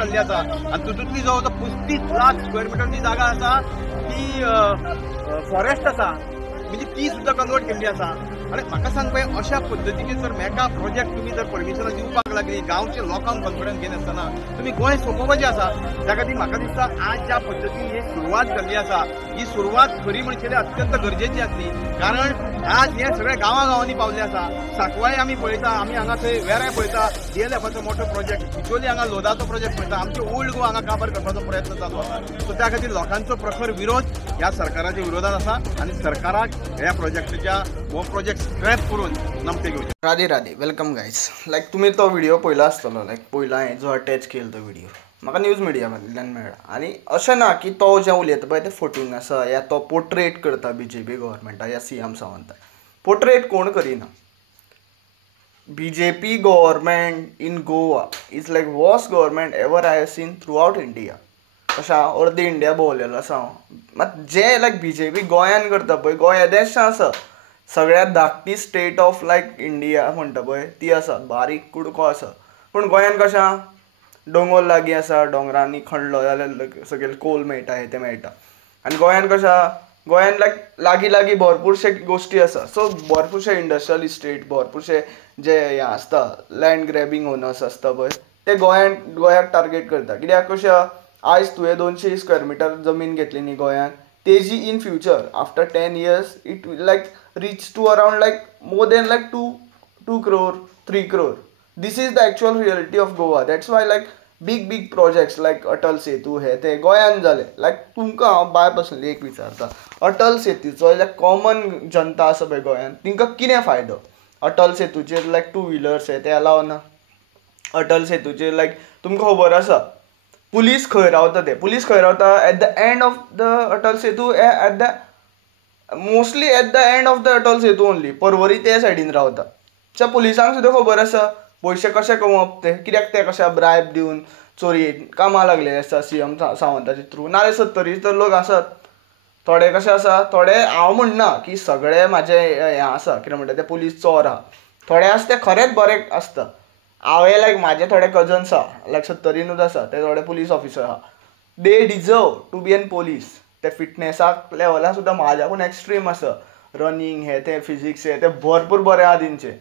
चालली आसा आणि तितूंतली जो 35 लाख स्क्वेअर मिटरची जागा आसा ती फॉरेस्ट आसा म्हणजे ती सुद्धा कन्वर्ट केल्ली आसा. आणि म्हाका सांग पळय अशा पद्दतीचे जर मेगा प्रोजेक्ट तुम्ही जर परमिशनां दिवपाक लागली गांवच्या लोकांक कॉन्फिडन्स घेवन आसतना तुम्ही गोंय सोंपोवपाचें आसा. त्या खातीर म्हाका दिसता आज ज्या पद्दतीन ही सुरवात जाल्ली आसा ही सुरवात खरी म्हणचे अत्यंत गरजेची आसली. कारण आज हे सगळे गांवांनी पावले आसा. सांकवाळे आमी पळयता, आमी हांगा थंय वेऱ्यां पळयता DLFचो मोठो प्रोजेक्ट, बिचोली हांगा लोदाचो प्रोजेक्ट पळयता. आमचे ओल्ड गोवा हांगा काबार करपाचो प्रयत्न चालू आसा. सो त्या खातीर लोकांचो प्रखर विरोध ह्या सरकाराच्या विरोधात आसा आणि सरकाराक ह्या प्रोजेक्टाच्या हो प्रोजेक्ट स्क्रॅप करून नमते घेवचे. Radhe Radhe, welcome guys. Like तुमी तो व्हिडिओ पळयलो आसतलो, लायक पयला हांवें जो अटॅच केलो तो व्हिडिओ म्हाका न्यूज मिडिया मदल्यान मेळ्ळा. आनी अशें ना की तो जें उलयता पळय तें फोटींग आसा या तो पोर्ट्रेट करता BJP गव्हर्मेंटा या CM सावंत. पोर्ट्रेट कोण करिना. BJP government in Goa is like worst government ever I have seen throughout India. अशें हांव अर्दे इंडिया भोंवलेलो आसा हांव. मात जें लायक BJP गोंयान करता पळय, गोंय येदेशें आसा सगळ्यात धाकटी स्टेट ऑफ लायक इंडिया म्हणटा पळय ती आसा, बारीक कुडको आसा. पूण गोंयान कशें आहा, दोंगर लागीं आसा, दोंगरांनी खणलो जाल्यार सगळे कोल मेळटा, हे ते मेळटा. आनी गोंयान कशें आहा, गोंयान लायक लागीं लागीं भरपूरशे गोश्टी आसा. सो भरपूरशे इंडस्ट्रियल इस्टेट, भरपूरशे जे हे आसता लँड ग्रॅबिंग ओनर्स आसता पळय ते गोंयाक टार्गेट करता. कित्याक कशें आहा, आयज तुवें 200 स्क्वेअर मिटर जमीन घेतली न्ही गोंयान, तेजी in future after 10 years it will like reach to around like more than like 2 crore 3 crore. This is the actual reality of Goa. That's why like big projects like Atal Setu हे ते गोंयान जाले. लायक तुमकां हांव बाय पर्सनली एक विचारता, अटल सेतूचो लायक common जनता आसा पळय गोंयान तिंका कितें फायदो? अटल सेतूचेर लायक 2 wheelers हे ते अलाव ना. अटल सेतूचेर लायक तुमकां खबर आसा पुलीस खंय रावता, ते पुलीस खंय रावता at the end of the Atal Setu, mostly at the end of the Atal Setu only. परवरी ते सायडीन रावता. त्या पुलिसांक सुद्दां खबर आसा पयशे कशे कमवप ते, कित्याक ते कशे ब्रायब दिवन चोरयेन कामां लागलेले आसता CM सावंताचे थ्रू. नाल्यार 70 तर लोक आसात. थोडे कशे आसा, थोडे हांव म्हणना की सगळे म्हाजे हें आसा कितें म्हणटा ते पुलीस चोर आहा. थोडे आसा ते खरेंच बरे आसता. हांवें लायक म्हाजे थोडे कजन्स आहा लायक 70 आसा, ते थोडे पुलीस ऑफिसर आहा. They deserve to be an police. ते फिटनेसाक लेवलार सुद्दां म्हाज्याकून एक्स्ट्रीम आसा. रनिंग हे ते फिजिक्स हे ते भरपूर बरे आहा तेंचे.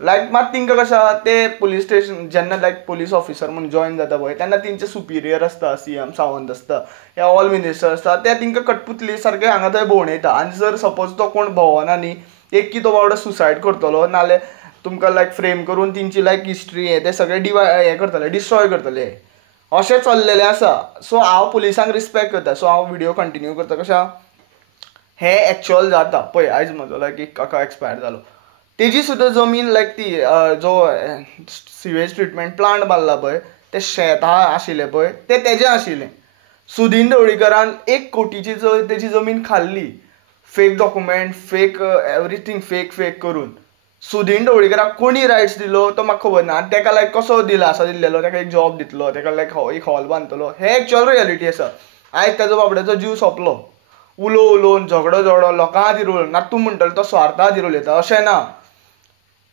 लायक मात तेंकां कशें आहा, ते पुलीस स्टेशन जेन्ना लायक पुलीस ऑफिसर म्हणून जॉयन जाता पळय तेन्ना तेंचे सुपिरियर आसता, CM सावंत आसता या ऑल मिनिस्टर आसता, ते तेंकां कटपुतली सारके हांगा थंय भोंवडयता. आनी जर सपोज तो कोण भोंवना न्ही, एक की तो बावडो सुसायड करतलो नाल्यार तुमकां लायक फ्रेम करून तेंची लायक हिस्ट्री हे ते सगळे हे करतले, डिस्ट्रॉय करतले. अशें चल्लेलें आसा. सो हांव पुलिसांक रिस्पेक्ट करता. सो हांव व्हिडिओ कंटिन्यू करता. कशें आहा, हे एक्चुअल जाता पळय. आयज म्हजो लायक एक काका एक्सपायर जालो, तेजी सुद्दां जमीन लायक ती जो सिवेज ट्रिटमेंट प्लांट बांदला पळय ते शेत आशिल्लें पळय ते तेजें आशिल्लें. सुदीन ढवळीकरान 1 कोटीची तेजी जमीन खाल्ली. Fake document, fake everything fake करून. सुदीन ढवळीकराक कोणी रायट्स दिलो तो म्हाका खबर ना. आनी ताका लायक कसो दिलासा दिल्लेलो, ताका एक जॉब दितलो, ताका लायक एक हॉल बांदतलो, हे एक्चुअल रियलिटी आसा. आयज ताजो बाबड्याचो जीव सोंपलो. उलोवन झगडो लोकां खातीर उलोवन. ना तूं म्हणटलो तो स्वार्था खातीर उलयता, अशें ना.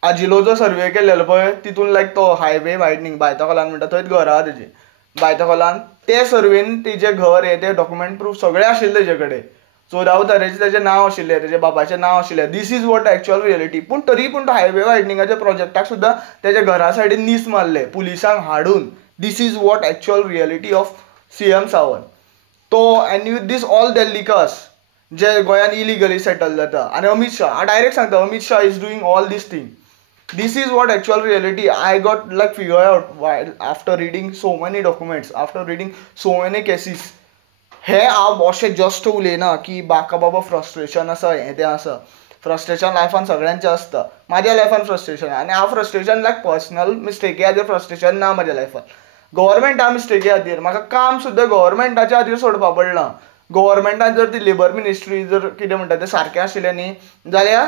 आजिलो जो सर्वे केल्लेलो पळय तितून लायक तो हायवे वायडनींग बायतकोलान म्हणटा थंयच घर आहा तेजें बायतकोलान. ते सर्वेन तेजें घर हे ते डॉक्युमेंट प्रूफ सगळें आशिल्लें तेजे कडेन. 14 तारेचें तेजें नांव आशिल्लें, तेजे बापाचें नांव आशिल्लें. This is what actual reality. पूण तरी पूण तो हायवे वायडनिंगाच्या प्रोजेक्टाक सुद्दां तेज्या घरा सायडीन नीस मारले पुलिसांक हाडून. This is what actual reality of CM Sawant. तो एंड विथ दीस ऑल डेलिकास जे गोंयान इलिगली सेटल जाता. आनी अमित शाह, हांव डायरेक्ट सांगता, Amit Shah is doing all these thing. This is what actual reality I got like figure out while after reading so many documents, after reading so many cases. हे हांव अशें जस्ट उलयना की बाका बाबा फ्रस्ट्रेशन आसा हें तें आसा. फ्रस्ट्रेशन लायफान सगळ्यांचें आसता. म्हाज्या लायफान फ्रस्ट्रेशन आनी हांव फ्रस्ट्रेशन लायक पर्सनल मिस्टेकी खातीर फ्रस्ट्रेशन ना म्हाज्या लायफान. गव्हर्मेंटा मिस्टेकी खातीर म्हाका काम सुद्दां गव्हर्मेंटाच्या खातीर सोडपा पडलां. गव्हर्मेंटान जर ती लेबर मिनिस्ट्री जर कितें म्हणटा तें सारकें आशिल्लें न्ही जाल्यार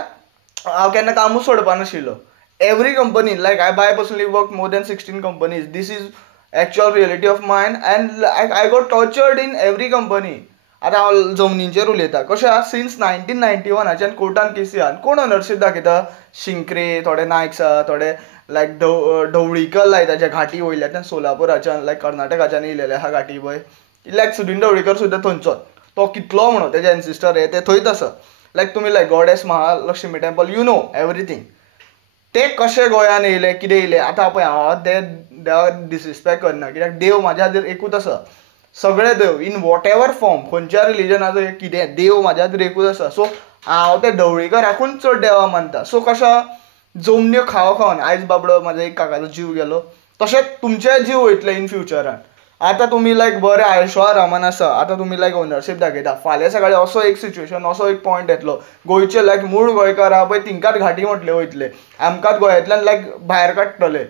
हांव केन्ना कामूच सोडपा नाशिल्लो. Every company, like I personally worked more than 16 companies. This is actual reality of mine and I got tortured in every company. आतां हांव जमनीचेर उलयता. कशें आहा, सिन्स 1991 कोर्टान केसी आहा. कोण ओनरशीप दाखयता? शिंक्रे, थोडे नायक्स आहा, थोडे लायक ढवळीकर लायताच्या घाटी वयल्याच्यान सोलापुराच्यान लायक कर्नाटकाच्यान येयलेले आहा घाटी पळय लायक सुदीन ढवळीकर सुद्दां थंयचोच तो कितलो म्हणो तेजे एन्सिस्टर हे ते थंयच आसा लायक तुमी like goddess Mahalakshmi temple you know everything ते कशे गोंयान येयले कितें येयले आतां पळय हांव ते देवाक डिसरिस्पेक्ट करना कित्याक देव म्हाज्या खातीर एकूच आसा सगळे देव इन वॉट एवर फॉर्म खंयच्या रिलिजनाचो कितें देव म्हाज्या खातीर एकूच आसा सो हांव ते ढवळीकराकूच चड देवा मानता सो कशा जमन्यो खावन आयज बाबडो म्हाज्या एक काकाचो जीव गेलो तशेंच तुमचे जीव वयतले इन फ्युचरान आतां तुमी लायक बरे आयुश्यारामान आसा आतां तुमी लायक ओनरशीप दाखयता फाल्यां सकाळीं असो एक सिच्युएशन असो एक पॉयंट येतलो गोंयचे लायक मूळ गोंयकार आहा पळय तिंकाच घाटी म्हटले वयतले आमकांच गोंयांतल्यान लायक भायर काडटले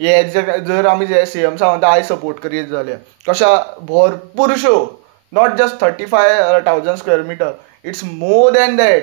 हे जर आमी जे CM सावंत आयज सपोर्ट करीत जाल्यार कशा भरपूरश्यो not just 35,000 square meter it's more than that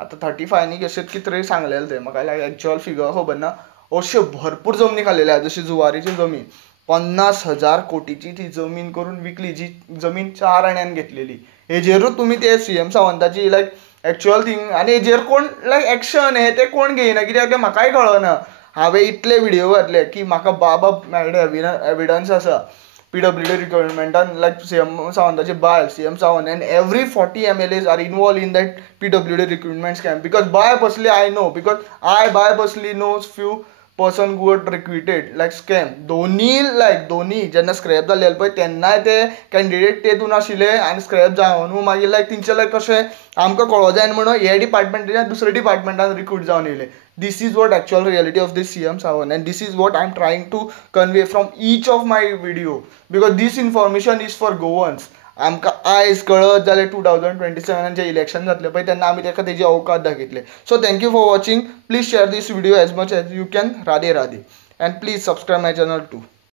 आतां 35 न्ही अशें कितें तरी सांगलेलें तें म्हाका लायक एक्चुअल फिगर खबर ना अश्यो भरपूर जमनी खाल्लेल्यो आहा जशी जुवारीची जमीन 50,000 कोटीची ती जमीन करून विकली जी जमीन 4 आण्यांन घेतलेली हेजेरूच तुमी ते CM सावंताची लायक एक्चुअल थिंग आनी हेजेर कोण लायक एक्शन हे ते कोण घेयना कित्याक ते म्हाकाय कळना हांवें इतले व्हिडियो घातले की म्हाका बाबा मेळ्ळे एविडन्स आसा PWD रिक्रुटमेंटान लायक CM सावंताचे बायल CM Sawant and every 40 MLAs are involved in that PWD recruitment scam because by personally I know because I by personally knows few person got recruited like scam दोनी जेन्ना स्क्रॅप जाल्लेले पळय तेन्नाय ते candidate तेतून आशिल्ले आनी स्क्रॅप जावन मागीर लायक तेंचे लायक कशें आमकां कळो जाय म्हणून हे डिपार्टमेंटाच्यान दुसऱ्या डिपार्टमेंटान रिक्रूट जावन येयले this is what actual reality of this CM Sawant and this is what I'm trying to convey from each of my video because this information is for Goans आमकां आयज कळत जाल्यार 2027 जे इलेक्शन जातले पळय तेन्ना आमी ताका तेजी अवकात दाखयतले so thank you for watching please share this video as much as you can Radhe Radhe and please subscribe my channel too.